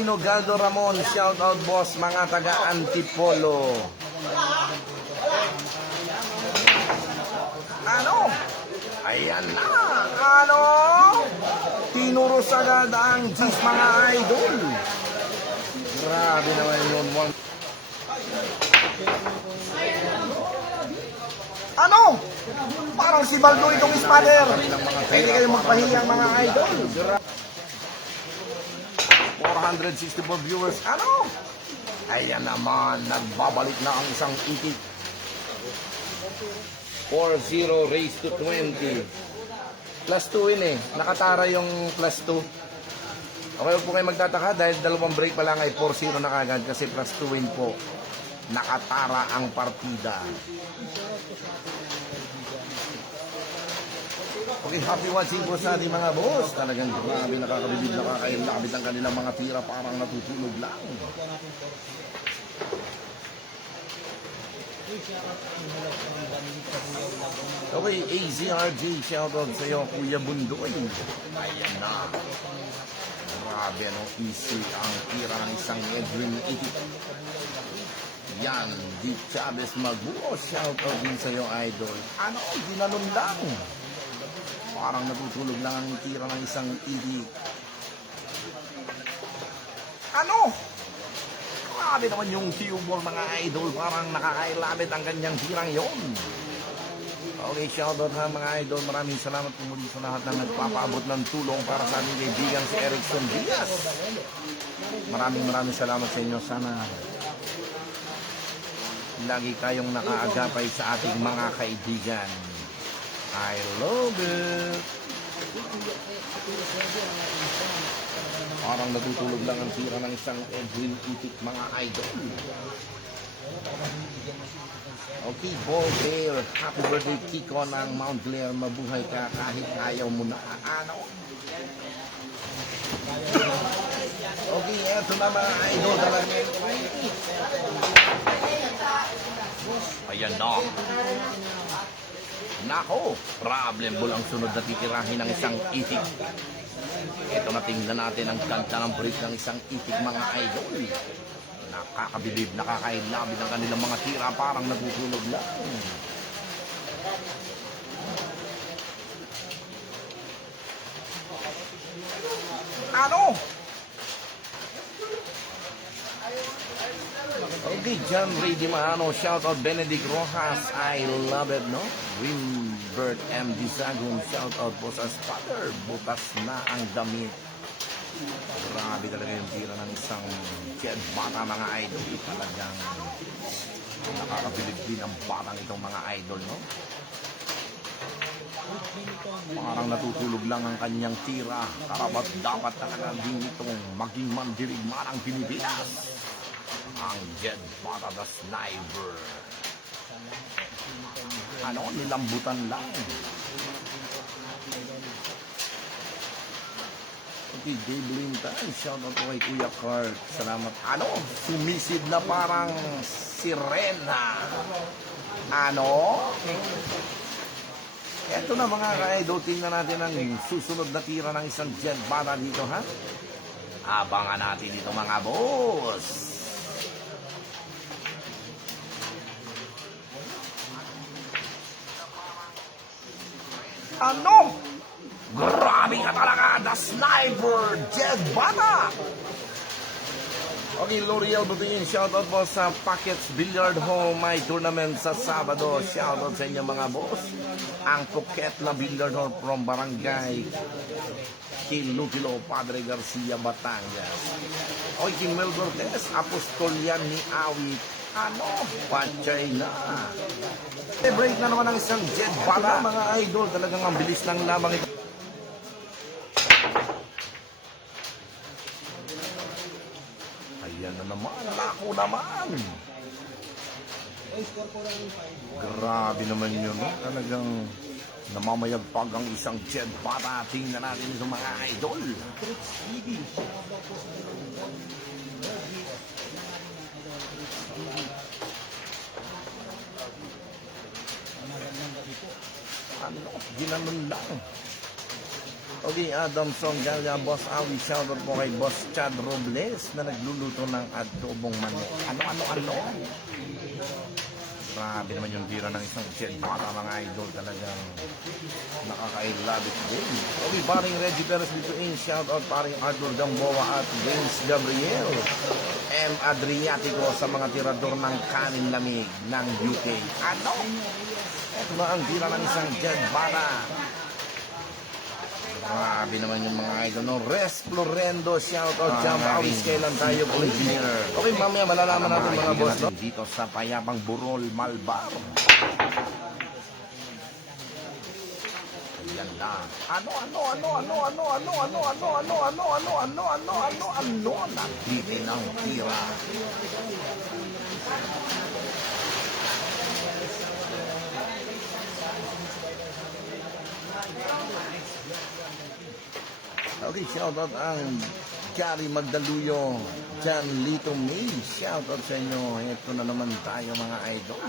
Tino Galdo Ramon, shout out boss, mga taga Antipolo. Ano? Ayan na. Ano? Tinuro sagad ang G's, mga idol. Grabe naman yun. Ano? Parang si Baldo itong spawner. Pwede kayo magpahiyang, mga idol. 464 viewers. Ano? Ayan naman, nagbabalik na ang isang itik. 40 raised to 20. Plus 2 yun eh. Nakatara yung plus 2. Okay, huwag po kayo magtataka dahil dalawang break pa lang ay 4-0 na kagad kasi plus 2 win po. Nakatara ang partida. Okay, happy watching po sa ating mga boss. Talagang grabe, nakakabilib, nakakailabit ang kanilang mga tira, parang natutulog lang. Okay, AZRJ, shoutout sa iyo, Kuya Bundoy. Ayan na. Grabe, ano, easy ang tira ng isang Edwin Itik. Yan, Di Chavez Magbuo, shoutout din sa iyo, idol. Ano, ginanong lang. Parang natutulog lang ang tira ng isang Itik. Ano? Grabe naman yung cue ball, mga idol. Parang nakakailabit ang kanyang tirang yon. Okay, shoutout ha mga idol. Maraming salamat po muli sa lahat na nagpapaabot ng tulong para sa aming kaibigan si Erickson Diaz. Maraming salamat sa inyo. Sana lagi kayong nakaagapay sa ating mga kaibigan. I love it. Parang natutulog lang ang tira ng isang Edwin Itik, mga idol. Okay, ball player. Happy birthday, Kiko ng Mount Clair. Mabuhay ka kahit ayaw mo na. Ano? Okay, eto na mga idol. Ayan na. Nako, problem ball ang sunod na titirahin ng isang Itik. Ito na, tingnan natin ang kanta ng break ng isang Itik, mga idol. Nakakabilib, nakakailabid ang kanilang mga tira, parang natutulog lang. Ano? Okay, John Ray Di Mahano, shout out Benedict Rojas, I love it, no? Wimbert M. Disagun, shout out po sa spotter, butas na ang damit. Grabe talaga yung tira ng isang Jed Bata, mga idol. Talagang nakakabilib din ang batang itong mga idol, no? Parang natutulog lang ang kanyang tira. Karabat dapat talaga din itong maging mandirig marang Pilipinas. Ang Jed Bata, the sniper. Ano, nilambutan lang. Okay, Dave Lintan, shout out kay Kuya Kurt. Salamat. Ano, sumisid na parang sirena. Ano? Eto na mga ka-idol, tingnan natin ang susunod na tira ng isang Jed Bata dito, ha? Abangan natin dito, mga boss. Ano? Grabe ka talaga, the sniper, Jed Bata. Okay, L'Oreal Butingin, shoutout po sa Packets Billiard Hall, may tournament sa Sabado. Shoutout sa inyo, mga boss. Ang Phuket na Billiard Hall from Barangay Kilukilo, Padre Garcia, Batangas. Okay, Kimel Cortez, Apostolian ni Awit. Ano? Pachay na. Break na naman ang isang Jed Bata, mga idol. Talagang ang bilis ng lamang ito. Ayan na naman, lako naman. Grabe naman yun, no? Talagang namamayagpag ang isang Jed Bata. Tingnan natin ito, mga idol. Ano, ginanon lang. Okay, Adamson Galia, Boss Awi, shoutout po kay Boss Chad Robles na nagluluto ng adobong manok. Ano? Grabe naman yung tira ng isang Jed Bata, mga idol, talagang nakaka-love it din. Okay, paring Reggie Perez dito in, shoutout paring Arthur Gamboa at James Gabriel M. Adriatico sa mga tirador ng kanin lamig ng UK. Ito na ang tira ng isang Jed Bata. Grabe naman yung mga idol, no? Res Florendo, shoutout, jump awis, kailan tayo po, engineer. Okay, mamaya malalaman natin mga boss, no? Dito sa Payapang Burol, Malbar. Ayan lang. Nabitin ang tira. Okay, shoutout ang Gary Magdaluyo, John Lito May, shoutout sa inyo. Ito na naman tayo mga idol.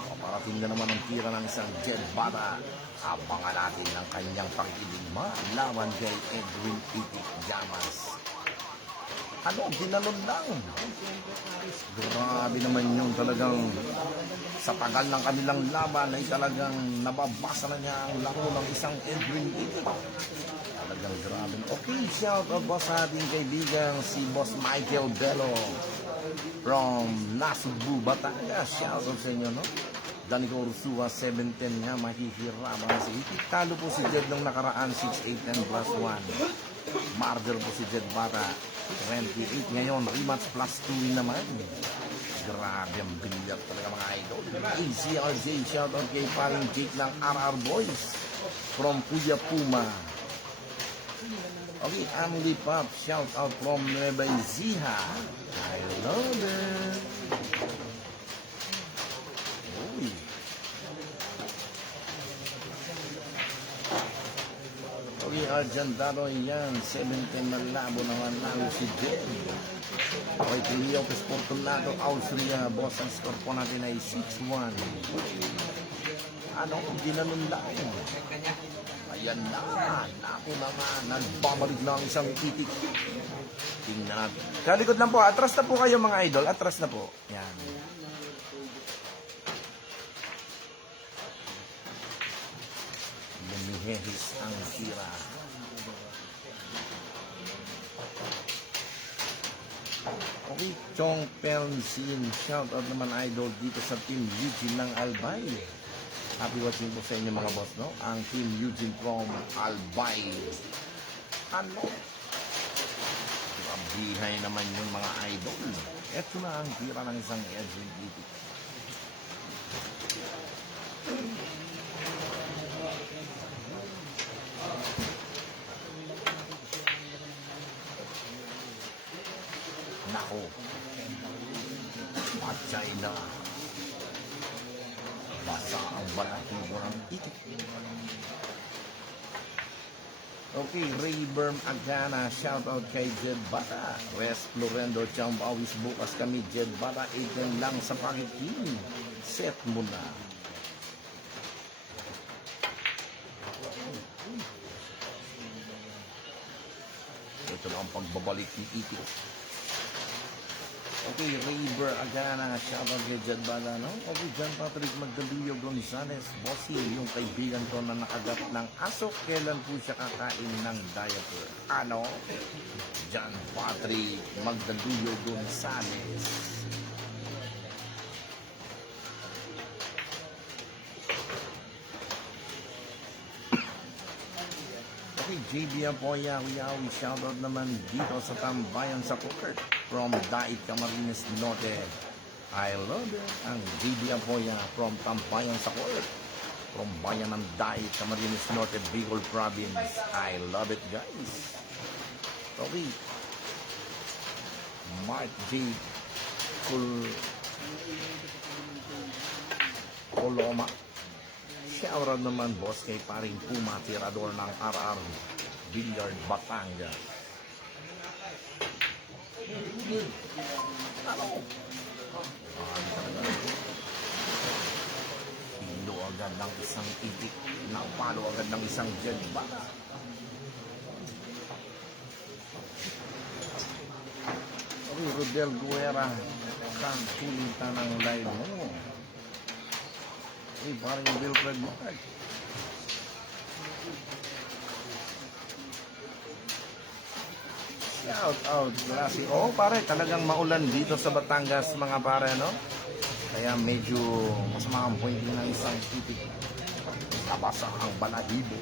Paparating na naman ang tira ng isang Jed Bata. Abangan natin ang kanyang pakikiligma laban kay Edwin Itik Llamas. Ginalon lang. Grabe naman yung talagang sa tagal ng kanilang laban ay talagang nababasa na niya ang laro ng isang Edwin Itik. Talagang grabe. Okay, shout out po sa ating kaibigan si Boss Michael Bello from Nasugbu, Batangas. Shout out sa inyo, no? Danico Ursua, 710 nga, mahihiraman si Itik. Talo po si Jed nung nakaraan, 6-8-10 plus 1. Marder po si Jed Bata, 28 ngayon, rematch plus 2 naman. Grabe ang bilyat talaga mga idol. ACRJ, shout out kay paring Jake ng RR Boys from Kuya Puma. Okay, Amli Pop, shout out from Nueva Ecija. I love it. Uy. Okay, Argentano yan. 17 na labo naman lalo si Jen. Okay, Tilio Fortunato, Austria. Boss, ang score po natin ay 6-1. Ginanon lang. Ayan na. Naku naman. Nagbabalik na ang isang Itik. Tingnan natin. Kalikod lang po. Atras na po kayo mga idol. Atras na po. Yan. Lumihehis ang sira. Okay. Chong Pelsin. Shout out naman idol dito sa Team Eugene ng Albay. Happy watching po sa inyo mga boss, no? Ang Team Eugene from Albay. Grabihay naman yung mga idol. Ito na ang tira ng isang Edwin Itik. Nako. Patay na. Basa ang balahibo ng Itik. Okay, Rayburn Agana, shout out kay Jed Bata. West Florendo, Champ Awis, bukas kami Jed Bata, 8 lang sa pakikin. Set mo na. Ito lang ang pagbabalik ni Itik. Okay, Rayburn Agana, shout out kay Jed Bata, no? Okay, John Patrick Magdalio Gonzales, bossy, yung kaibigan ko na nakagat ng aso, kailan po siya kakain ng diaper? John Patrick Magdalio Gonzales. Okay, JB Apoya, Wiyawi, shoutout naman dito sa Tambayan sa Court from Dait Camarines Norte. I love it. Ang JB Apoya from Tambayan sa Court from Bayan ng Dait Camarines Norte, Bicol Province. I love it, guys. Okay. Mark J. Coloma. Shoutout naman boss kay paring Puma, tirador ng RR Billiard Batangas. Hilo agad ng isang Itik. Napalo agad ng isang Jed Bata. Del Guerra, kakulitan ng live mo. Parang Wilfred Mark. Shout out, klase. Oo, pare, talagang maulan dito sa Batangas, mga pare, no? Kaya medyo masama ang pointing ng isang titik. Nabasa ang balahibo.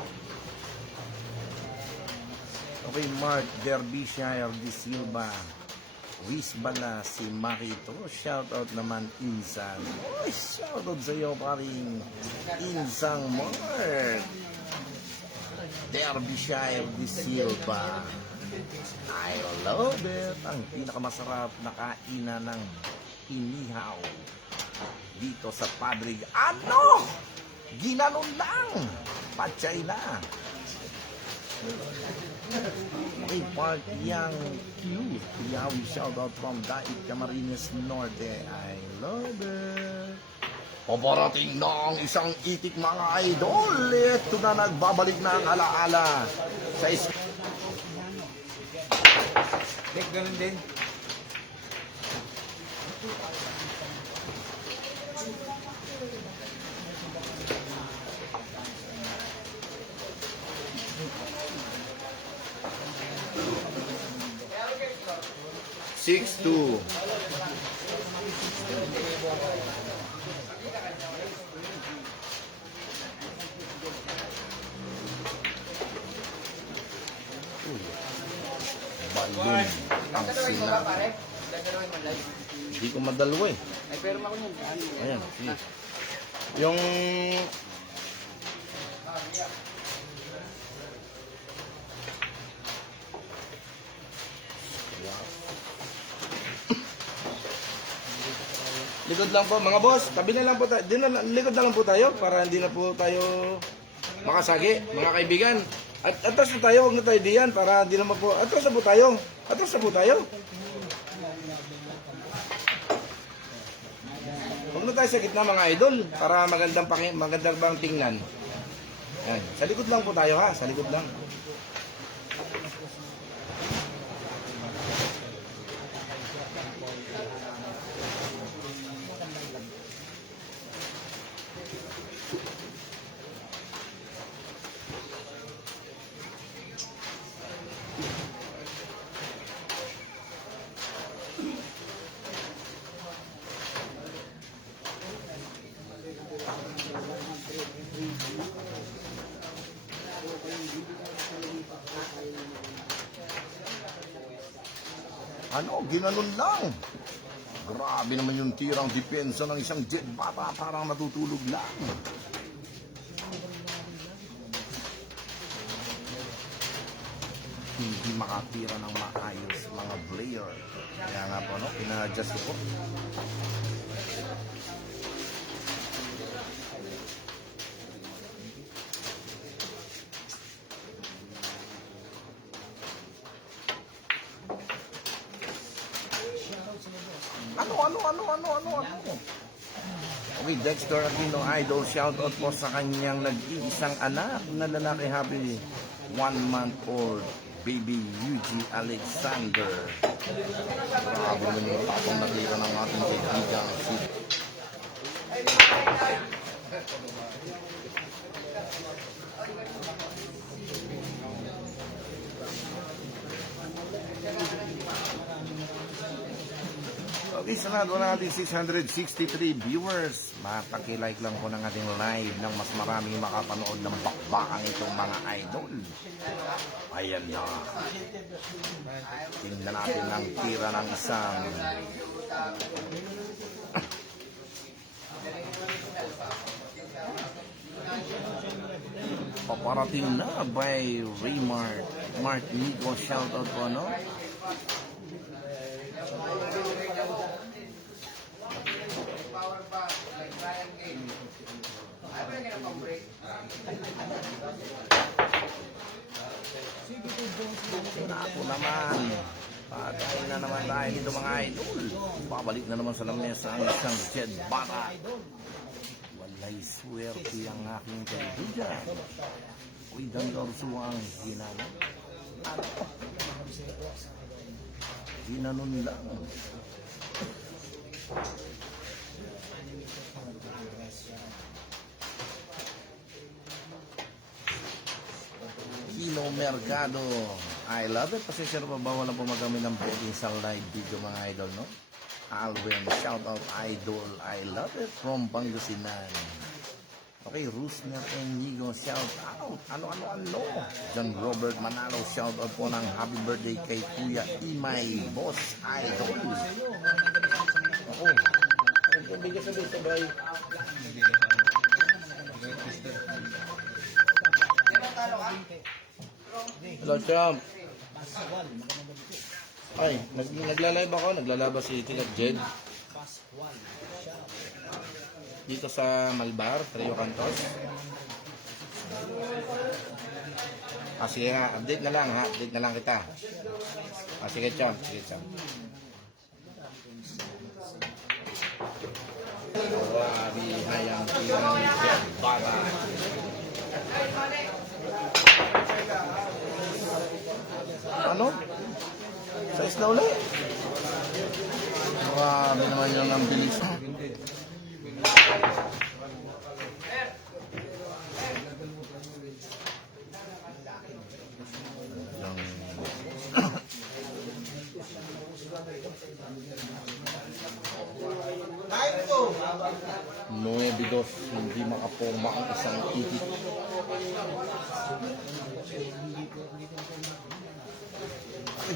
Okay, Mark Derbyshire de Silva. Wisbala si Marito. Shout out naman Insan. Oh, shout out sa iyo, paring Insang Mark. Derbyshire de Silva. I love it. Ang pinakamasarap na kainan ng inihaw dito sa Padre. Ano? Ginanon lang. Patsay na. Okay, Park Yang Q. Yawi shoutout from Daig Camarines Norte. I love it. Paparating na ang isang itik, mga idol. Ito na, nagbabalik na ang alaala sa Dek, ganun din. Six two. Balloon ang sila. Hindi ko madalawa eh. Ay, pero ako nun. Ayan, sige. Yung likod lang po, mga boss. Tabi na lang po tayo. Likod na lang po tayo para hindi na po tayo makasagi, mga kaibigan. At atras na tayo, huwag na tayo diyan para hindi naman po. Atras na po tayo. Atras na po tayo. Huwag na tayo sa gitna, mga idol, para magandang bang tingnan. Yan. Sa likod lang po tayo, ha. Sa likod lang. Ano, ginanon lang. Grabe naman yung tirang depensa ng isang Jet Bata, parang natutulog lang. Hindi makatira ng maayos mga player. Kaya nga po, no, pina-adjust ko. Ano? Okay, Dexter Aquino Idol, shoutout po sa kanyang nag-iisang anak na lalaki, happy 1-month-old baby Yuji Alexander. Grabe naman yung tapong natira ng ating kaibigan si Okay, sanado natin 663 viewers. Mapakilike lang po ng ating live ng mas maraming makapanood ng bakbakang itong mga idol. Ayan na. Tingnan natin ang tira ng isang paparating na by Raymart. Mark Nico, shoutout po, no? Ako naman. Patayin na naman tayo dito, mga idol. Babalik na naman sa lamesa ang isang Jet Bata. Walay swerte ang aking kaibigan. Uy, Dandorso ang ginanon. Ginanon lang. Kino Mercado. I love it. Pasensya na pa ba wala po magami ng pwedeng sa live video mga idol, no? Alvin, shout out idol. I love it from Pangasinan. Okay, Rusner Enigo, shout out. Ano. John Robert Manalo, shout out po ng happy birthday kay Kuya Imay, boss idol. Ako. Ang bigas na dito, sabay. Hello, champ. Ay, naglalive ako. Naglalaba si Tingap Jed. Dito sa Malbar, Trio Cantos. Sige nga, update na lang ha. Update na lang kita. Sige, champ. Sige, champ. Wabi hayang tirang Jed Baba. Ano? Size na ulit. Grabe naman yung ang bilis. Nuebidos, hindi makaporma ang isang itik.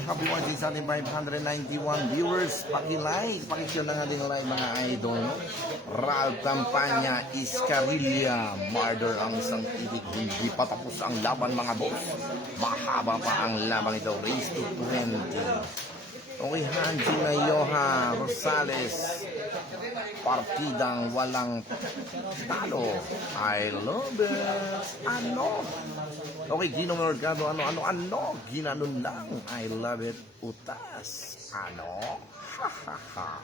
Happy birthday sa ating 591 viewers. Paki-like, paki-share na nga din live mga idol. Ral Campanya, Iscarilla, murder ang isang itik. Hindi pa tapos ang laban mga boss. Mahaba pa ang laban ito. Race to 20. Okay, Angela Yoha Rosales. Partidang walang talo. I love it. Ano? Okay, Gino Mercado. Ano? Ginanon lang. I love it. Utas. Ano? Ha.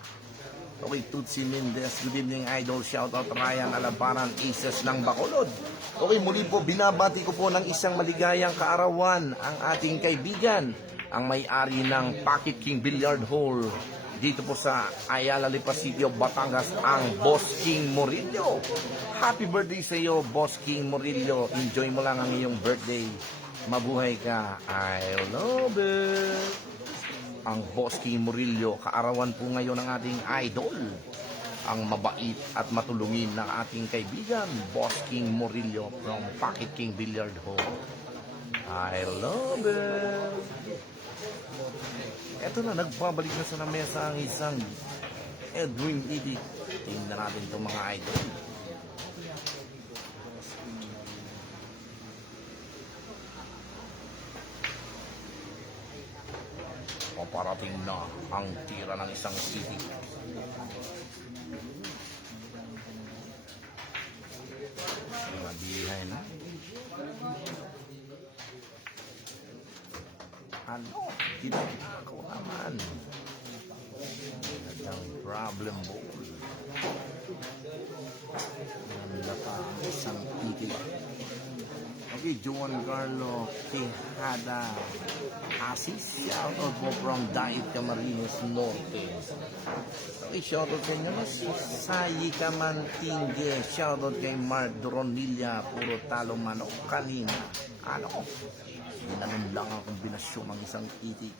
Okay, Tutsi Mendez. Good evening, idol. Shoutout Ryan Alabaran, Aces ng Bacolod. Okay, muli po, binabati ko po ng isang maligayang kaarawan ang ating kaibigan, ang may-ari ng Pocket King Billiard Hall dito po sa Ayala, Lipa City of Batangas, ang Boss King Murillo. Happy birthday sa iyo, Boss King Murillo. Enjoy mo lang ang iyong birthday. Mabuhay ka. I love it. Ang Boss King Murillo, kaarawan po ngayon ng ating idol, ang mabait at matulungin na ating kaibigan, Boss King Murillo from Pocket King Billiard Hall. I love it. Eto na, nagbabalik na sa lamesa ang isang Edwin Idik. Tingnan natin itong mga idol. Paparating na ang tira ng isang Idik. Mabihay na. Ano? Kinako naman. Ang problem ball. Nanda pa ang isang itik. Okay, Juan Carlo Tejada Asis. Shoutout po from Dait Camarines Norte. Okay, shoutout sa inyo. Sayi Kamantingge. Shoutout kay Mark Doronilla. Puro talo manok kanina. Ano? Ginanon lang ang kombinasyon ng isang itik.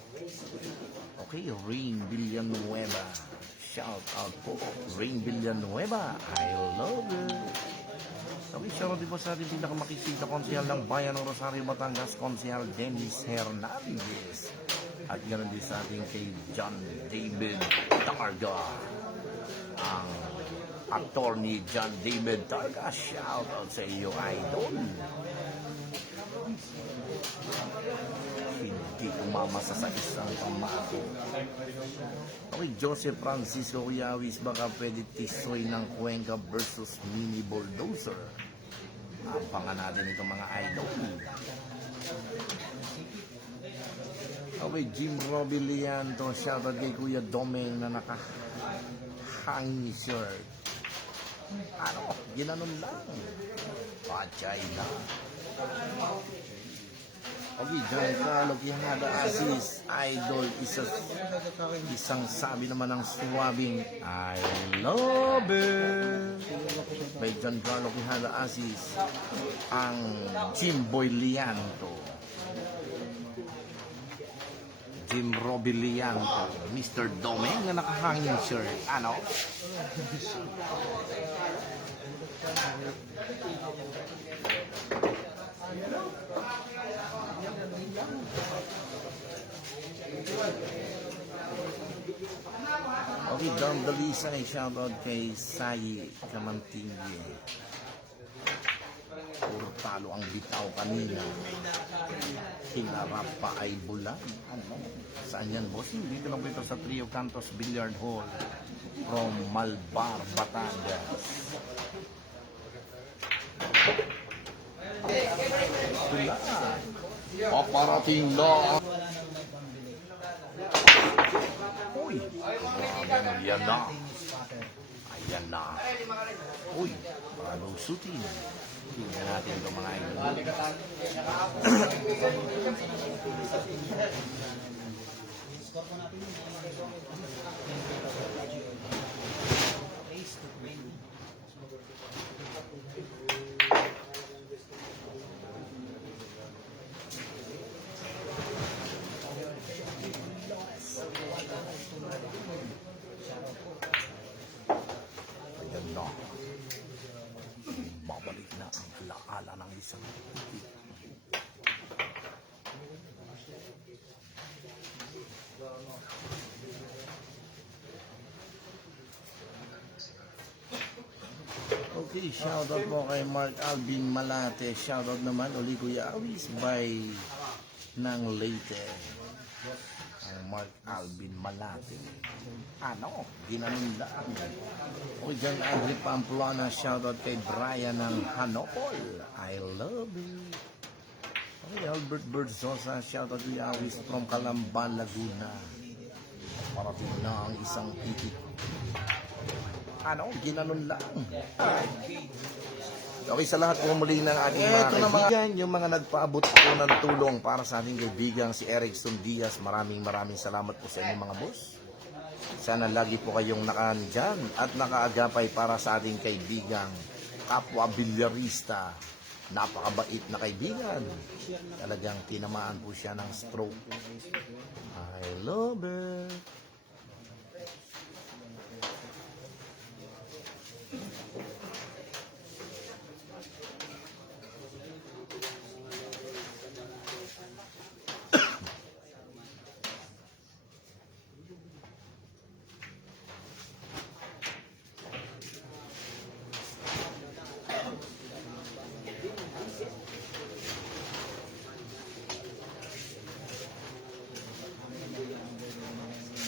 Okay, Rain Villanueva. Shout out po. Rain Villanueva. I love it. Okay, shoutout din po sa ating pinakamakikita konsehal ng Bayan ng Rosario, Batangas, konsehal Dennis Hernandez. At ganoon din sa ating kay John David Targa. Ang attorney John David Targa. Shout out sa iyo, idol. Hindi umamasa sa isang pamako. Okay, Joseph Francisco Cuyawis, baka pwede tisoy ng Cuenca versus Mini Bulldozer. Abangan natin itong mga idol. Okay, Jim Robilianto, shoutout kay Kuya Domeng na naka-hanging shirt. Ano, ginanon lang. Pachay na. Okay, Giancarlo Quijada Aziz, idol, isang sabi naman ng swabing, I love it. By Giancarlo Quijada Aziz, ang Jimboy Lianto. Jim Roby Lianto, Mr. Domeng na nakahanging shirt. Ano? Okay, Dom Dalisay, shoutout kay Sayi Kamantingye. Puro talo ang bitaw kanina. Hinarap pa ay bulag. Ano? Saan yan, boss? Dito lang po ito sa Trio Cantos Billiard Hall from Malbar, Batangas. Tula. Paparating na. Uy, yan na. Ayan na. Uy, bagong shooting. Tingnan natin ito mga idol. Ayan na. Babalik na ang alaala ng isang titik. Okay, shoutout po kay Mark Alvin Malate. Shoutout naman uli Kuya Awis by ng Leyte. Ang Mark Alvin Malate. Ano? Ginanundaan. O dyan Adri Pamplona. Shoutout kay Brian ng Hanopol. I love it. Okay, Albert Berzosa. Shoutout Kuya Awis from Calamban, Laguna. Parating na ang isang titik. Ano? Ginanon lang. Okay, sa lahat po muli ng ating mga kaibigan, yung mga nagpaabot po ng tulong para sa ating kaibigan si Erickson Diaz, maraming salamat po sa inyong mga boss. Sana lagi po kayong nakandyan at nakaagapay para sa ating kaibigang kapwa bilyarista. Napakabait na kaibigan. Talagang tinamaan po siya ng stroke. I love it.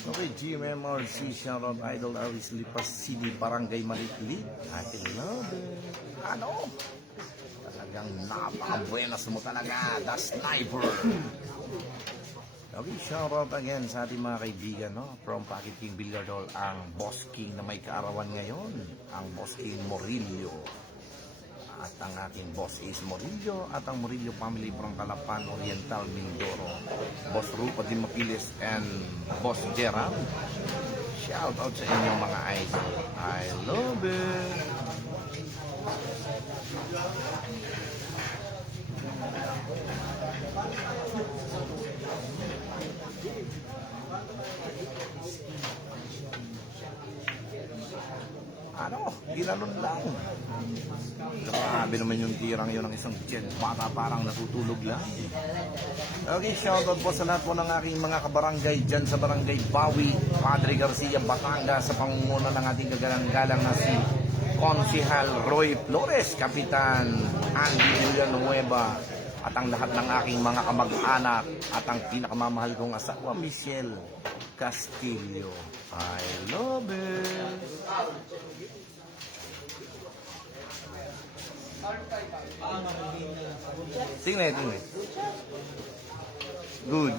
Okay, GMMRC, shoutout Idol Aris Lipas City, Barangay Malitlit. I love it. Ano? Talagang napaka-buenas mo talaga, the sniper. Okay, shoutout again sa ating mga kaibigan, no? From Pocket King Billiard Hall, ang Boss King na may kaarawan ngayon, ang Boss King Morillo. At ang ating boss is Morillo at ang Morillo family from Calapan Oriental, Mindoro. Boss Rupo Di Mapilis and Boss Gerald. Shout out sa inyong mga idol. I love it. Ano? Ginanon lang. Grabe naman yung tirang yun ng isang jet. Bata parang natutulog lang. Okay, shoutout po sa lahat po ng aking mga kabarangay dyan sa Barangay Bawi, Padre Garcia, Batangas, sa pangunguna ng ating kagalang-galang na si Konsihal Roy Flores, Kapitan Andy Villanueva, at ang lahat ng aking mga kamag-anak at ang pinakamamahal kong asawa, Michelle Castillo. I love it. Tingnan. Good.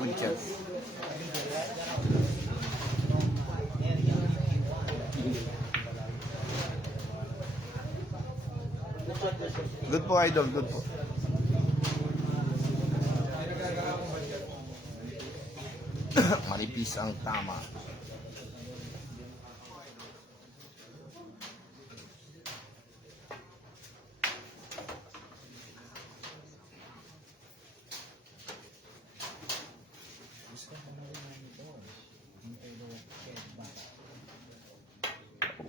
Good chance. Good po, idol. Good po. Manipis ang tama.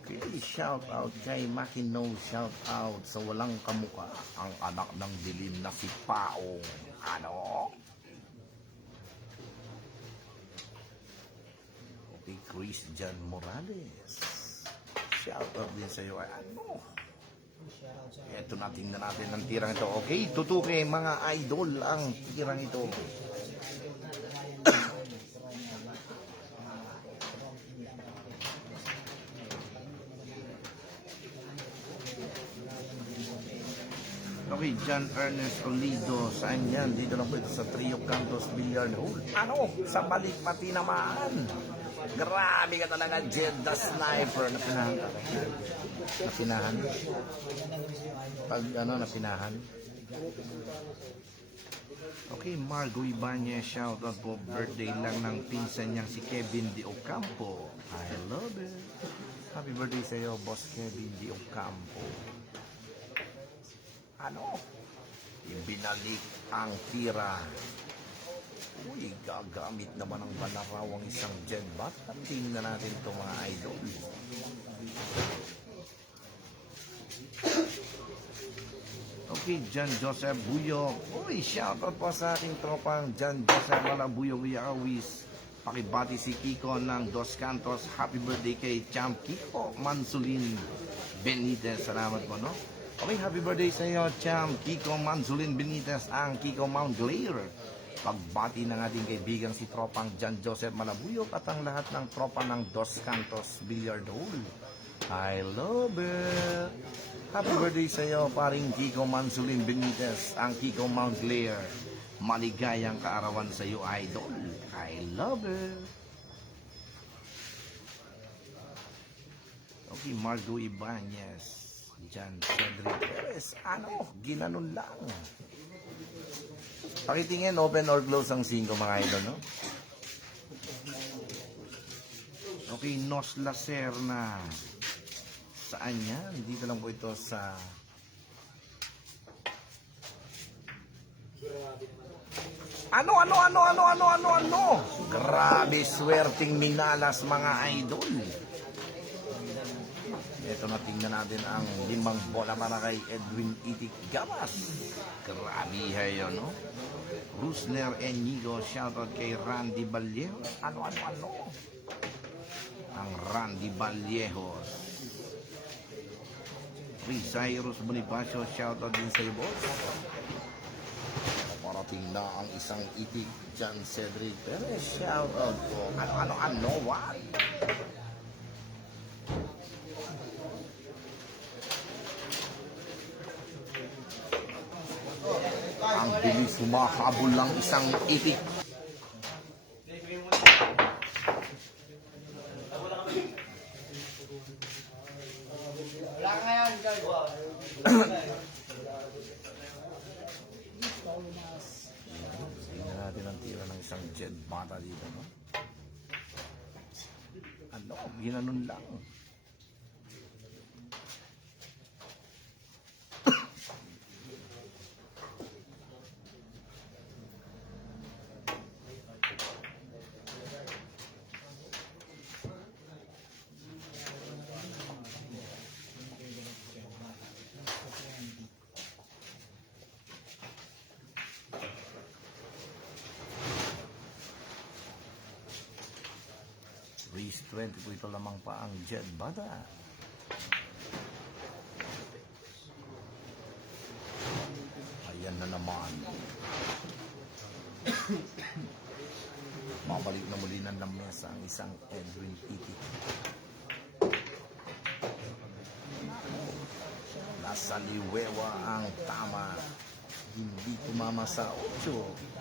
Okay, shout out kay Makino, shout out sa walang kamuka, ang anak ng dilim na si Paong. Ano? Okay, Christian Morales. Shout out din sa iyo. Ano? Ito na, tingnan natin ang tirang ito. Okay, tutuke mga idol ang tirang ito. Okay, John Ernest Olido, saan yan? Dito lang po ito sa Trio Cantos Billiard Hall. Ano? Sa Balikpati naman. Grabe ka talaga, Jed the Sniper. Napinahan ka. Napinahan. Pag ano, napinahan. Okay, Margo Ibanez, shout out po. Birthday lang ng pinsan niyang si Kevin Di Ocampo. I love it. Happy birthday sa iyo, Boss Kevin Di Ocampo. Ano? Ibinalik ang tira. Uy, gagamit naman ang balarawang isang jetbat. Tingnan natin ito mga idol. Okay, John Joseph Buyog. Uy, shoutout po sa aking tropang John Joseph Buyog Yawis. Pakibati si Kiko ng Dos Cantos. Happy birthday kay Champ Kiko Mansulin Benitez. Salamat po, no? Okay, happy birthday sa iyo, Champ Kiko Mansulin Benitez, ang Kiko Mount Glare. Pagbati ng ating kaibigang si tropang John Joseph Malabuyok at ang lahat ng tropa ng Dos Cantos Billiard Hall. I love it. Happy birthday sa iyo, paring Kiko Mansulin Benitez, ang Kiko Mount Glare. Maligayang kaarawan sa iyo, idol. I love it. Okay, Margo Ibanez. Jan Cedric Perez. Ano? Ginanon lang. Pakitingin, open or close ang 5 mga idol, no? Okay, Nos Lacerna. Saan yan? Dito lang po ito sa... Ano? Grabe, swerting minalas mga idol. Ito na, tingnan natin ang 5 bola para kay Edwin Itik Gamas. Grabe hayo, no? Rusner Enigo, shoutout kay Randy Vallejos. Ano? Ang Randy Vallejos. Cyrus Bonifacio, shoutout din sa iyo, boss. Parating na ang isang Itik, John Cedric Perez. Shoutout po. Ano? What? Ang bilis humahabol lang isang itik. Wala ka yan, guys. Tingnan natin ang tira ng isang jet bata dito, no? Ano? Ginanon lang. Race 20 po ito lamang pa ang jet bata. Ayan na naman. Mabalik na muli ng lamesa ang isang Edwin Itik. Nasa liwewa ang tama. Hindi tumama sa 8.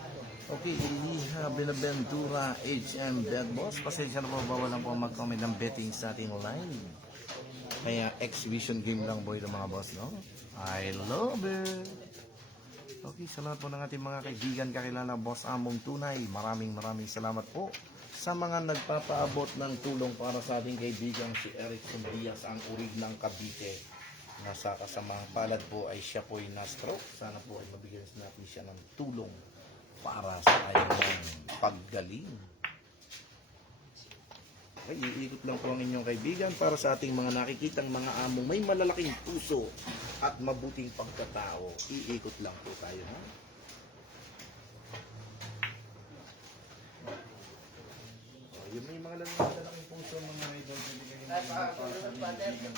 Okay, Eliha Benaventura, HM Bet Boss. Pasensya na po, bawal lang po mag-comment ng betting sa ating line. Kaya exhibition game lang po ito mga boss, no? I love it. Okay, sa lahat po ng ating mga kaibigan, kakilala, Boss Among Tunay, maraming salamat po sa mga nagpapaabot ng tulong para sa ating kaibigan si Eric Diaz, ang urig ng Cavite. Nasa kasamang palad po ay siya po ay na-stroke. Sana po ay mabigyan natin siya ng tulong para sa kanyang paggaling. Okay, iikot lang po ang inyong kaibigan para sa ating mga nakikitang mga among may malalaking puso at mabuting pagkatao. Iikot lang po tayo, ha? Yung may mga malalaking puso, mga idol, pwede kayo para sa kaibigan.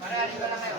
Marami ba lang kayo?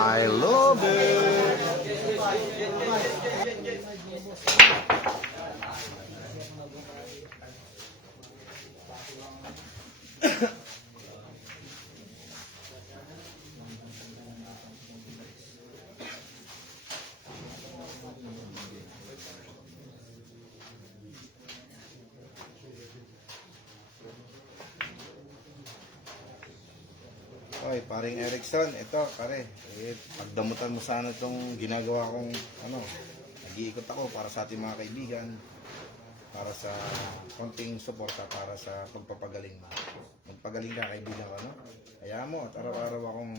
I love it. Oy, paring Erickson, ito, pare. Pagdamutan mo sana itong ginagawa kong, nag-iikot ako para sa ating mga kaibigan, para sa konting suporta, para sa pagpapagaling mo. Magpagaling ka, kaibigan ko, no? Kaya mo, at araw-araw akong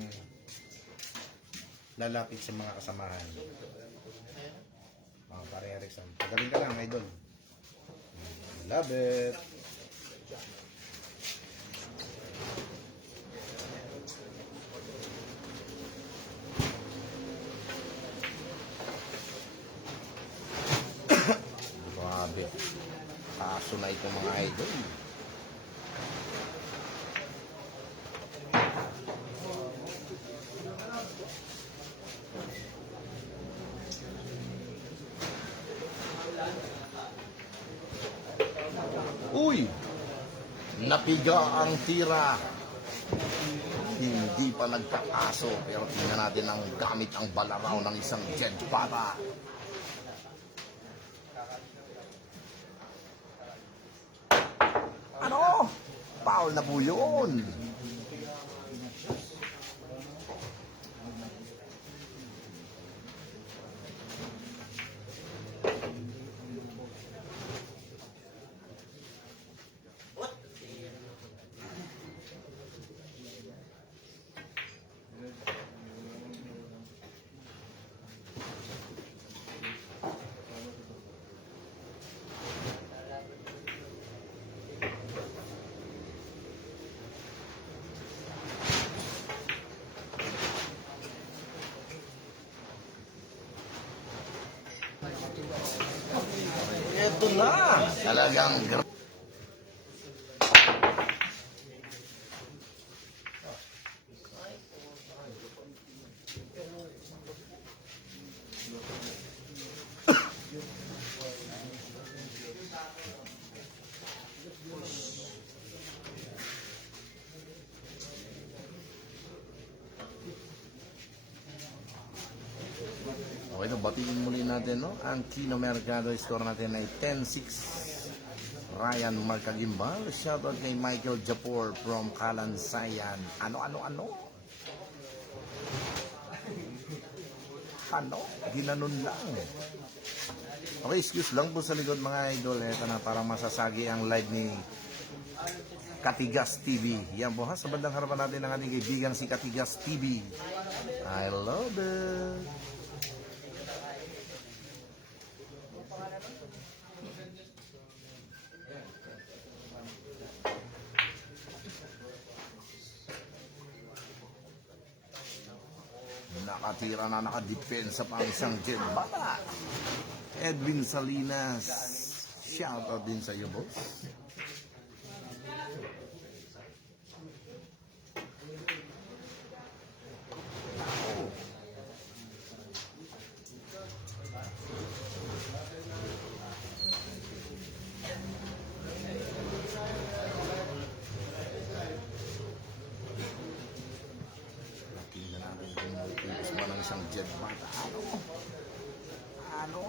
lalapit sa mga kasamahan. Oh, paring Erickson, pagaling ka lang, idol. Love it. Grabe. Kaso na itong mga idol. Uy! Napiga ang tira. Hindi pa nagkakaso, pero tingnan natin ang gamit ang balaraw ng isang jet para. Ano? Foul na po yun. Ito na. Talagang Ito, batiin muli natin, no? Ang Kino Mercado store natin ay 106 Ryan Marcagimbal. Shoutout kay Michael Japor from Kalansayan. Ano? Ginanon lang. Okay, excuse lang po sa likod mga idol. Ito na, parang masasagi ang live ni Katigas TV. Yan po ha, sa bandang harapan natin ang ating kaibigan si Katigas TV. I love it. Nakatira na, nakadepensa pa ang isang Jet Bata. Edwin Salinas. Shoutout din sa iyo, boss. Tingnan natin kung malitis ba ng isang Jet Bata. Ano?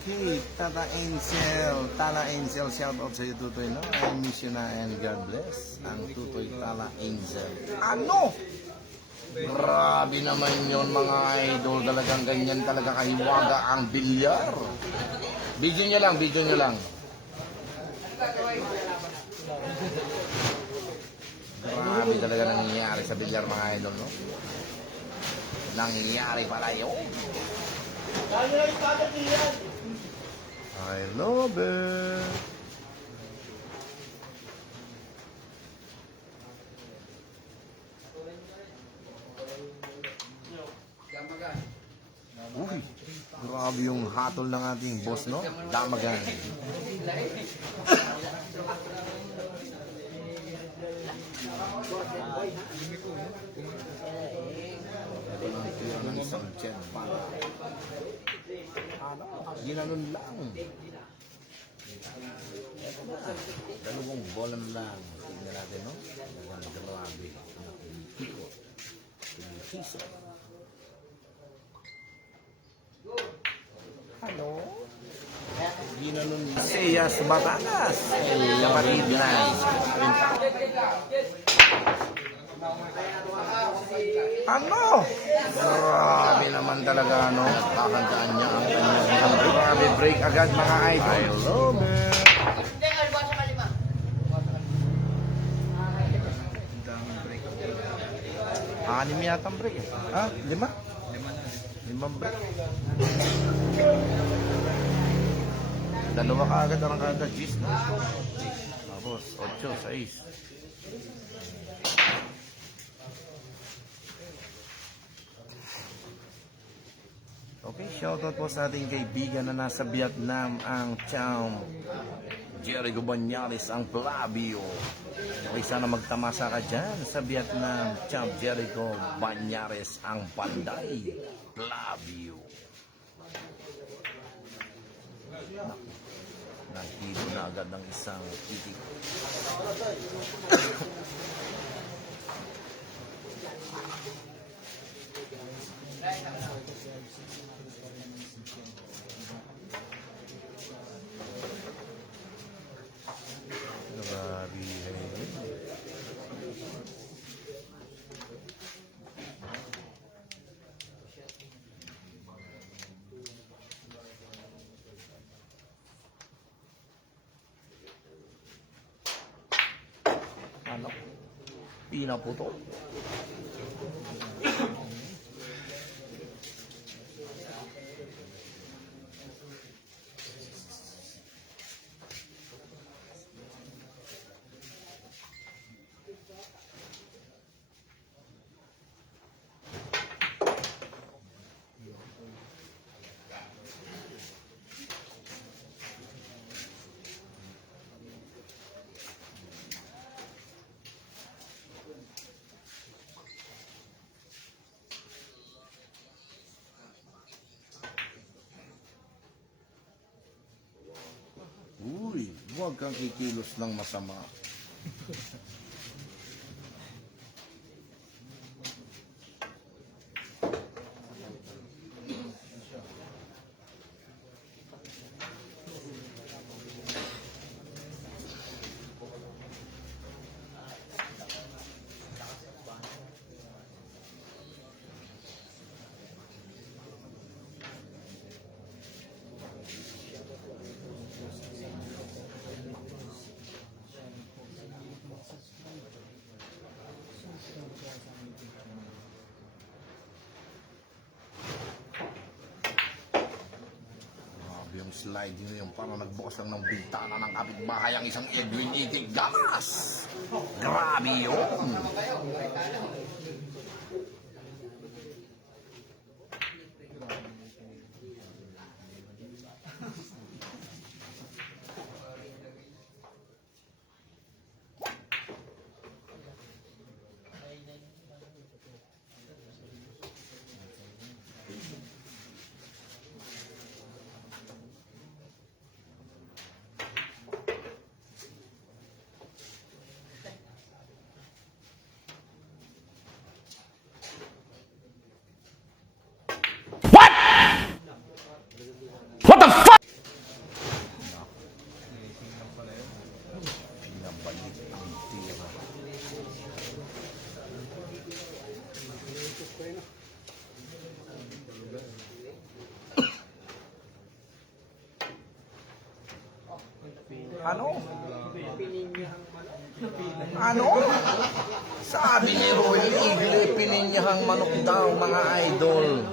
Okay, Tala Angel, shout out sa iyo, Tutoy, no? I miss you na and God bless. Ang Tutoy Tala Angel. Ano? Grabe naman yon mga idol. Talagang ganyan talaga kahiwaga ang bilyar. Video nyo lang. Grabe talaga nangyayari sa bilyar mga idol, no? Nangyayari pala yun. I love it. Uy, grabe yung hatol ng ating boss, no? Damagan. Ng isang Jet Bata. Ginanon lang. Eto na. Dalawang bola lang. Tingnan natin, no? Grabe. Pinipikot. Pinipisa. Hello? Ginanon lang. Seyas Batanas. Kapatid na. Ano? Grabe naman talaga, no? Nagkakandaan niya ang kanyang grabe break agad mga idol. I love it. Anim yata ang break eh. Ah, 5? 5 break. Dalawa ka agad ang kada G's, no? Tapos, 8, 6. Okay, shoutout po sa ating kaibigan na nasa Vietnam, ang Cham Jericho Banyares, ang Flavio. Okay, sana magtamasa ka dyan sa Vietnam. Cham Jericho Banyares, ang Panday Flavio. Nahilo na agad ng isang itik. Grabe. Ano? Pinaputo. Huwag kang kikilos ng masama. Yung sliding na yun, parang nagbukas lang ng bintana ng kapitbahay ang isang Edwin Itig Gamas. Grabe yun. Pinabalik ang tira. Ano? Ano? Sabi ni Roy Igle, pininyahang manok daw mga idol.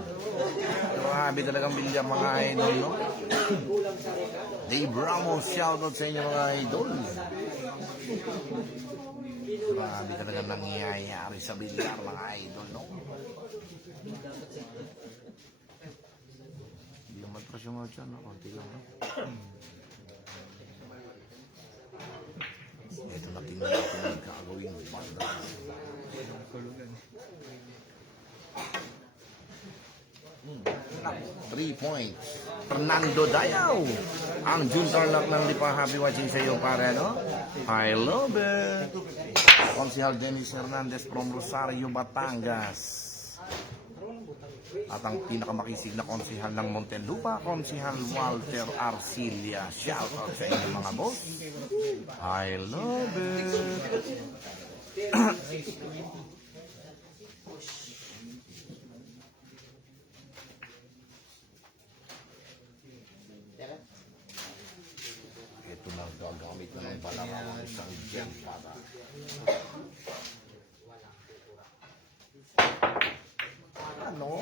Grabe talagang bilyar mga idol, no? Dave Ramos, shoutout sa inyo mga idol. Grabe talagang nangyayari sa bilyar mga idol, no? Hindi naman matras yung mga dyan, no? Konti lang, no? Ito na tingnan natin ang gagawin banda. 3 points. Fernando Dayaw. Ang June Tarlac ng Lipa. Happy watching sa iyo pare, no? I love it. Konsihal Dennis Hernandez from Rosario, Batangas. At ang pinakamakisig na konsihal ng Montelupa, konsihal Walter Arcilia. Shout out sa inyo mga boss. I love it. Ito na gagamit na ng balang ang isang gem para. Ano?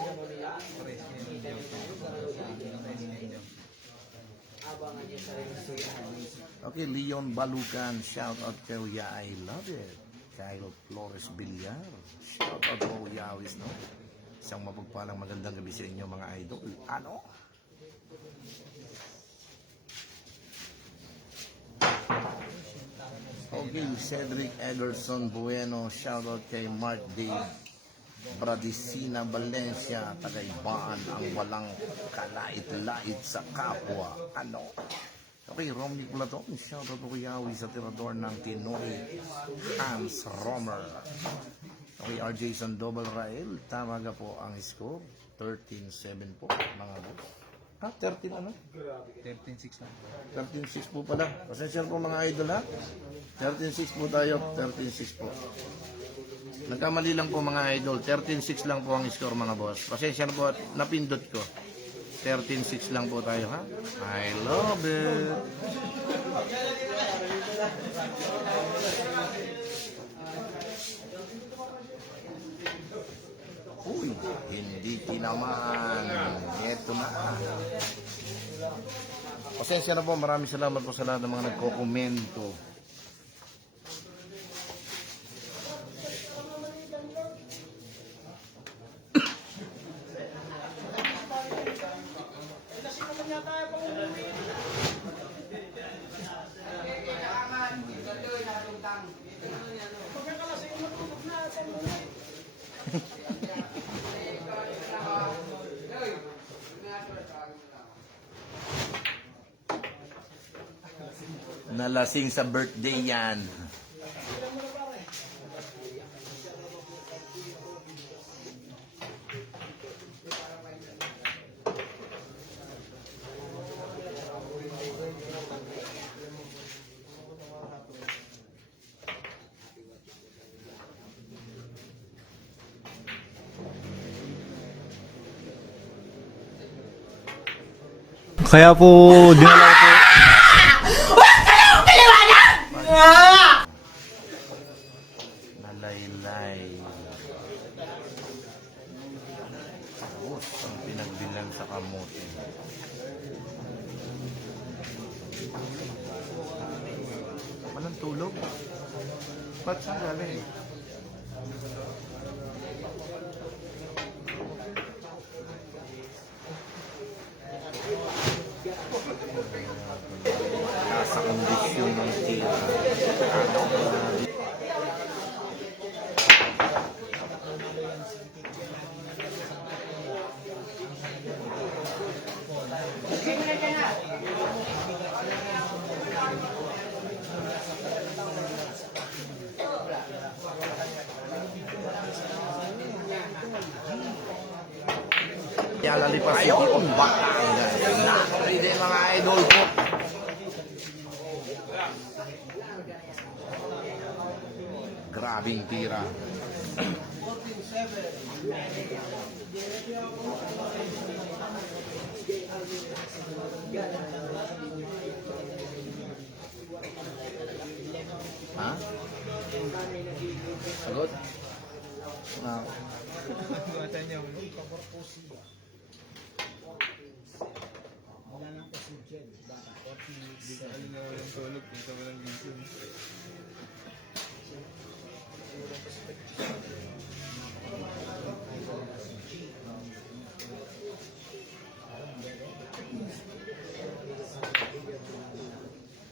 Okay, Leon Balucan, shout out kay Kuya, I love it. Kyle Flores Villar, shout out po Kuya Awis, no? Isang mapagpalang magandang gabi sa inyo mga idol. Ano? Okay, Cedric Ederson Bueno, shout out kay Mark Dave Bradicina Valencia, tagaybaan ang walang kalait-lait sa kapwa. Ano? Okay, Romney Platon, shout out to Kuyawi sa tirador ng Tinoy Hans Romer. Okay, RJ Sandoval Rael, tama nga po ang score. 13-7 po, mga boss. 13 ano? 13-6 lang. 13-6 po pala. Pasensya po mga idol ha. 13-6 po tayo. 13-6 po. Nagkamali lang po mga idol. 13-6 lang po ang score mga boss. Pasensya na po at napindot ko. 13-6 lang po tayo ha. I love it. Uy, hindi tinaman. Ito na. Pasensya na po. Maraming salamat po sa lahat ng mga nagko-komento. Nalasing sa birthday yan. Kaya po, dinala ko po. Nalaylay. Tapos ang pinagbilan sa kamote. Walang tulog? Ba't saan galing? Nasa kondisyon ng tira. Kaya lalipas City of Batangas. Ready mga idol ko. Grabing tira. Ha? Sagot? Ah.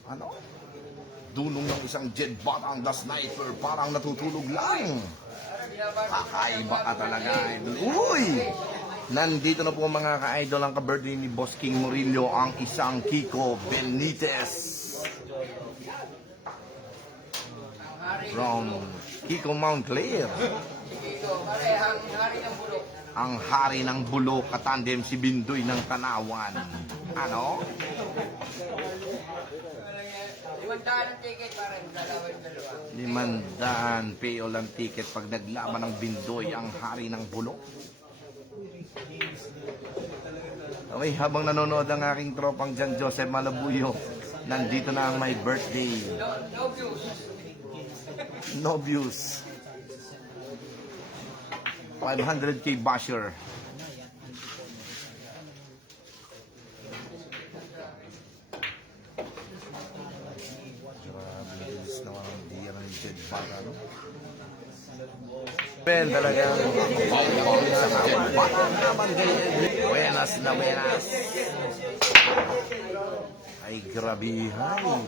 Ano? Dulong ng isang Jed Batang the Sniper, parang natutulog lang. Kakaiba ka talaga, idol. Uy! Nandito na po mga ka-idol ang ka-birthday ni Boss King Murillo, ang isang Kiko Benitez. From Kiko Mount Clair. Ang hari ng bulok, katandem si Bindoy ng Tanawan. Ano? 500 ang ticket para dalawa. 500 PO lang ticket pag naglaban ng Bindoy, ang hari ng bulok. Okay, habang nanonood ang aking tropang John Joseph Malabuyo, nandito na ang my birthday. No views. No views. 500k basher. Grabe, bilis naman ang diya ng Jed Bata, no? Ben, talagang isang Jed Bata naman din. Buenas na buenas. Ay, grabihan.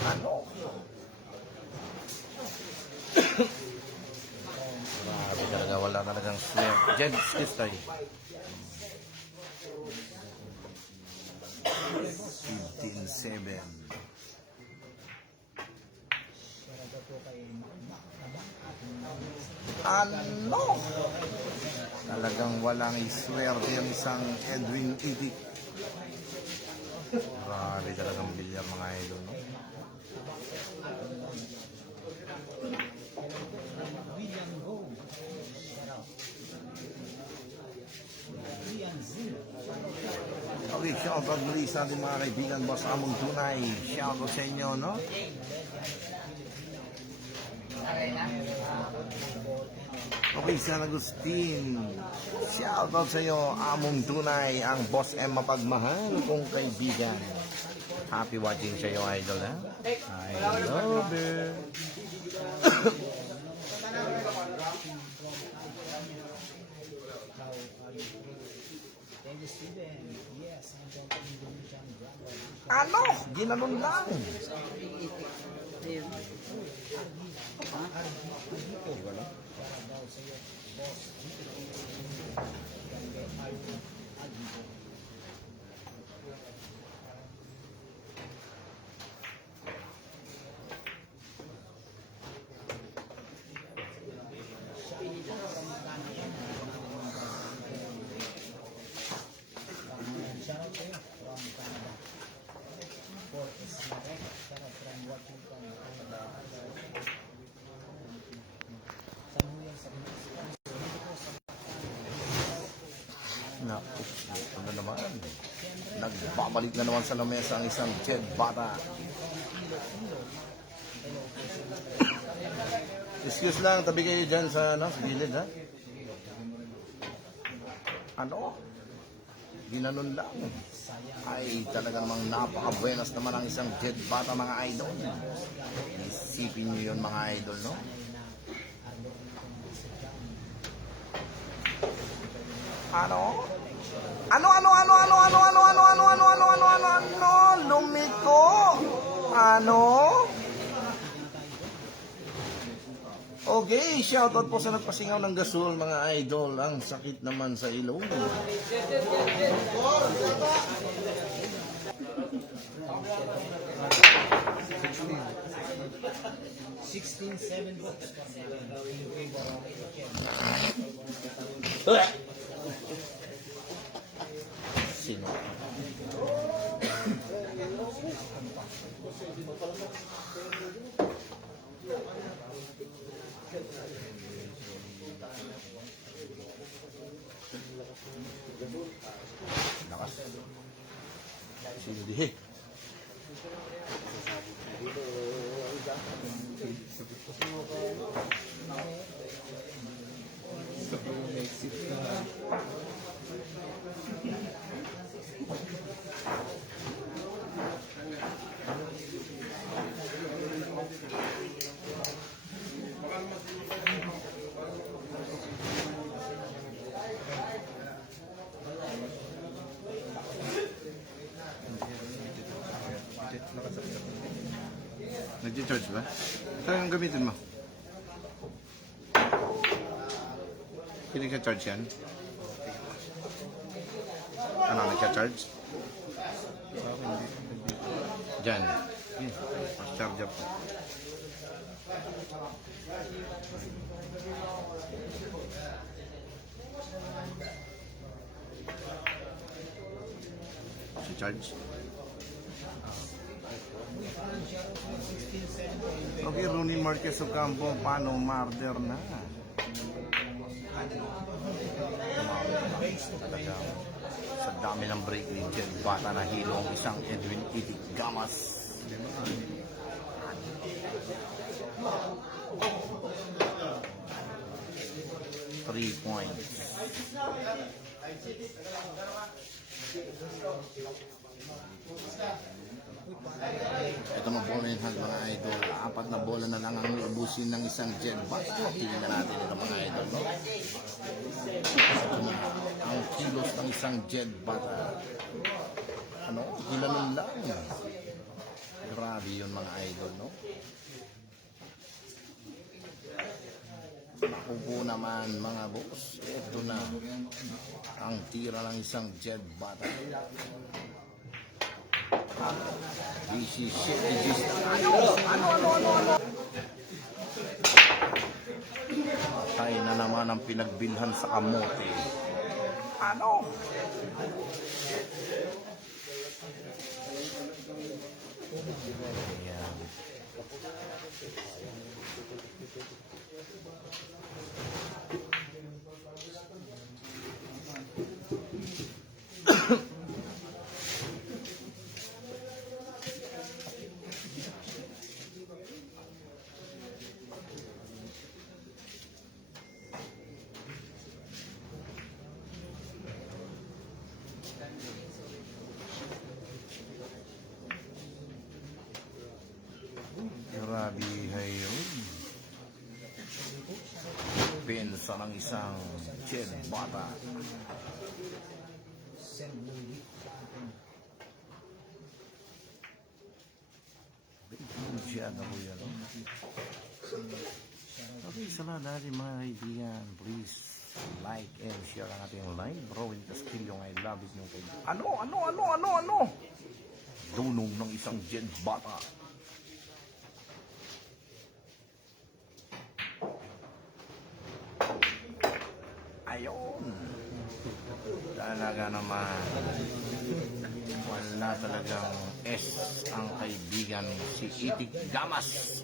Ano? Grabe talaga, wala talagang sweat. Jed, this tayo. 15-7. Ano? Talagang walang iswerte yung isang Edwin Itik. Grabe talagang bilyar mga idol, no? Okay, shoutout muli sa ating mga kaibigan, Boss Among Tunay. Shoutout sa inyo, no? Okay, San Agustin. Shoutout sa iyo, among tunay, ang boss M mapagmahal kong kaibigan. Happy watching sa iyo, idol, ha? I love it. Ano? Ginanon lang. Naku, ano naman? Nagbabalik na naman sa lamesa ang isang Jed Bata. Excuse lang, tabi kayo dyan sa gilid, ha? Ano? Ginanon lang. Ay, talaga namang napaka-buenas naman ang isang Jed Bata, mga idol. Isipin nyo yun, mga idol, no? Ano? Lumiko? Ano? Okay, shoutout po sa nagpasingaw ng gasol, mga idol. Ang sakit naman sa ilong. Sino? Lakas. Sino di? Nag-charge ba? Saan ang gamitin mo? Pinag-charge yan? Ano, nag-charge? Diyan. Charge up. Charge. Okay, Rooney Marquez Ocampo, paano murder na? Talaga, sa dami ng break ni Jed Bata na hilo ang isang Edwin Itik Gamas. Three points. Ito mga bola yung mga idol. 4 na bola na lang ang ubusin ng isang Jed Bata. Tingnan natin ito mga idol, no? Ito na ang kilos ng isang Jed Bata. Ano? Gilanon lang. Grabe yun mga idol, no? Upo naman mga boss. Ito na ang tira ng isang Jed Bata. Busy shit. Ano? Tayo na naman ang pinagbilhan sa kamote. Ano? Ayan. Grabe hayon. Pensa ng isang Chen Bata. Siya na po yan. Okay, salamat natin mga kaibigan. Please like and share ang ating live. Bro, in Castillo, I love it yung kaibigan. Ano? Dunong ng isang Chen Bata. Ayun. Talaga naman. Wala talagang S ang kaibigan si Itig Gamas.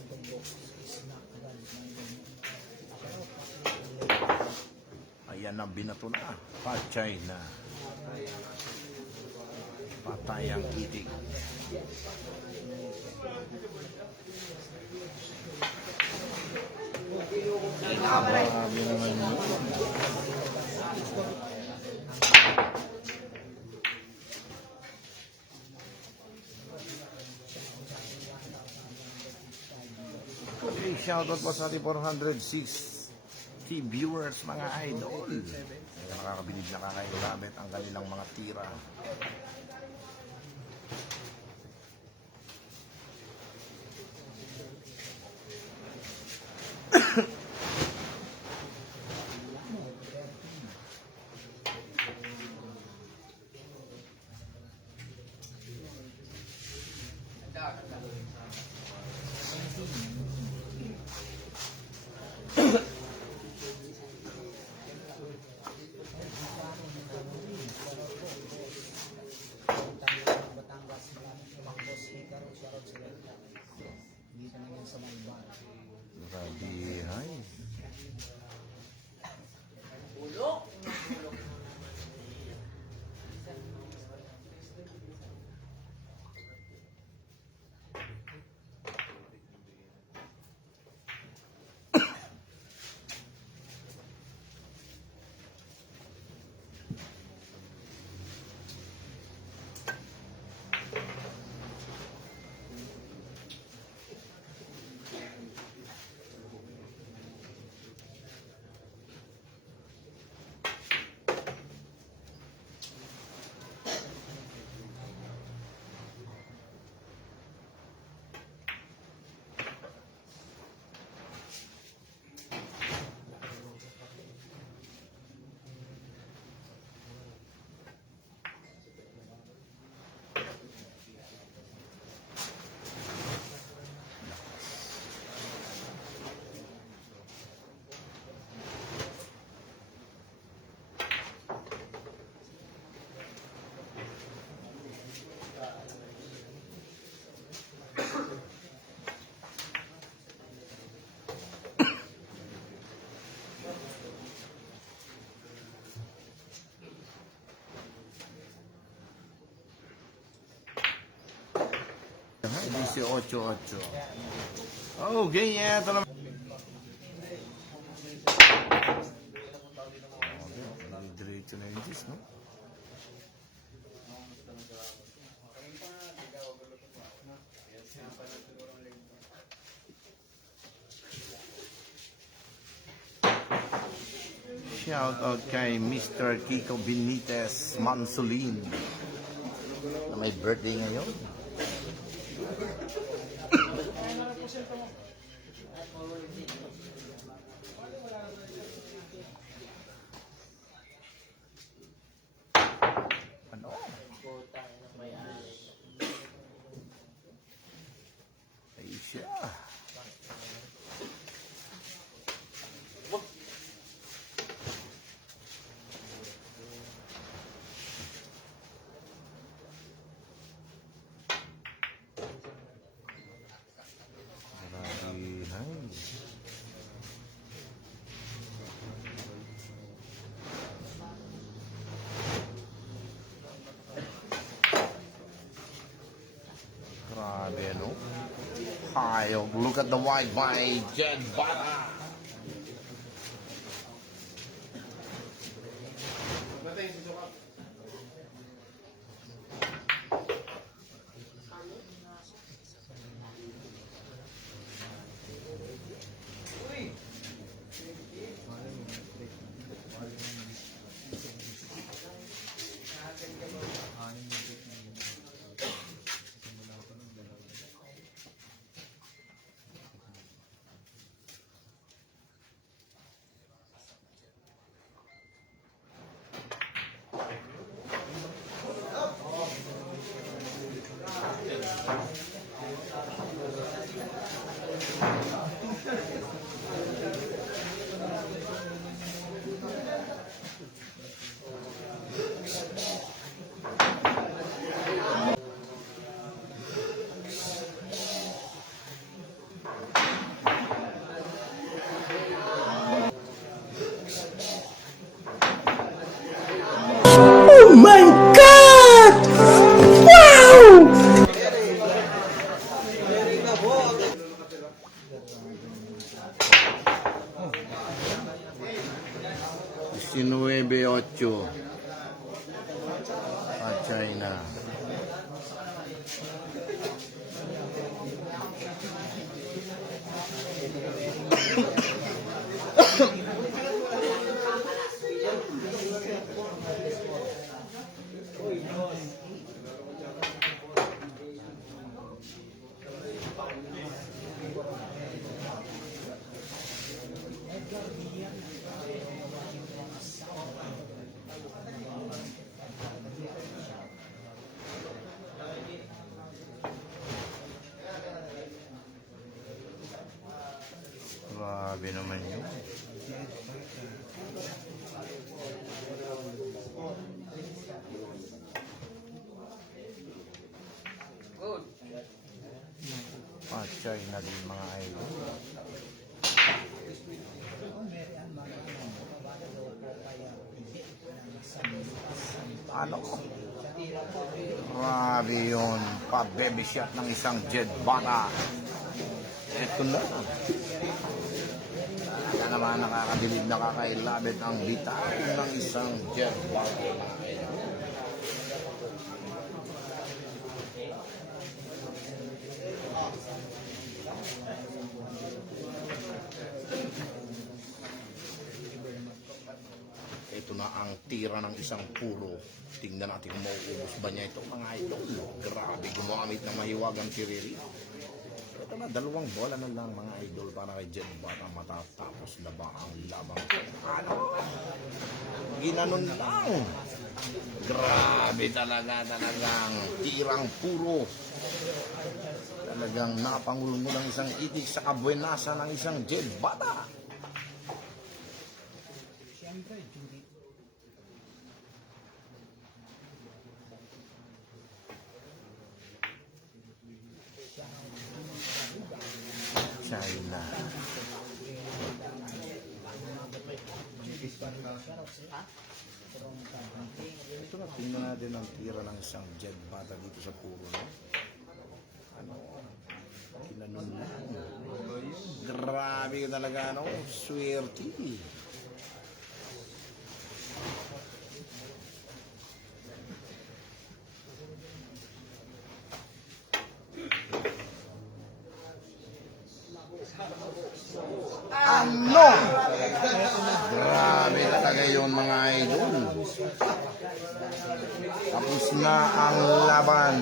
Ayan ang binato na. Patay na. Patay ang Itig. Grabe naman yun. Okay, shoutout po sa ating 406 viewers mga idol. Ay, nakakabilib na kakailabit ang kanilang mga tira. Grabe, hay. Dice 8-8. Okay, yeah, ito naman. Diretso na yung Diyos, no? Shout out kay Mr. Kiko Benitez Mansulin na may birthday ngayon. Ano? Ay siya. Grabe, no? Hayog, look at the white by Jen Bata. 19.8. At China. Grabe naman yun. Good. At China din mga idol. Ano? Grabe yun. Pa-baby shot ng isang Jed Bata. Ito na. Kaya naman nakakadilig, nakakailabit ang bitaw ng isang Jed Bata. Ito na ang tira ng isang puro. Tingnan natin kung mauubos ba niya ito mga idol. Grabe, gumamit ng mahiwagang tiriri. Ito na, 2 bola na lang mga idol para kay Jed Bata. Matatapos na ba ang labang? Ano? Ginanon lang. Grabe talagang tirang puro. Talagang napangulo mo ng isang itik sa kabuenasa ng isang Jed Bata. China. Ito na, tingnan natin ang tira ng isang Jed Bata dito sa puro. No? Ano? Kinanon lang. Grabe ka talaga, no? Swerte. Ano? Grabe talaga yun mga idol. Tapos na ang laban.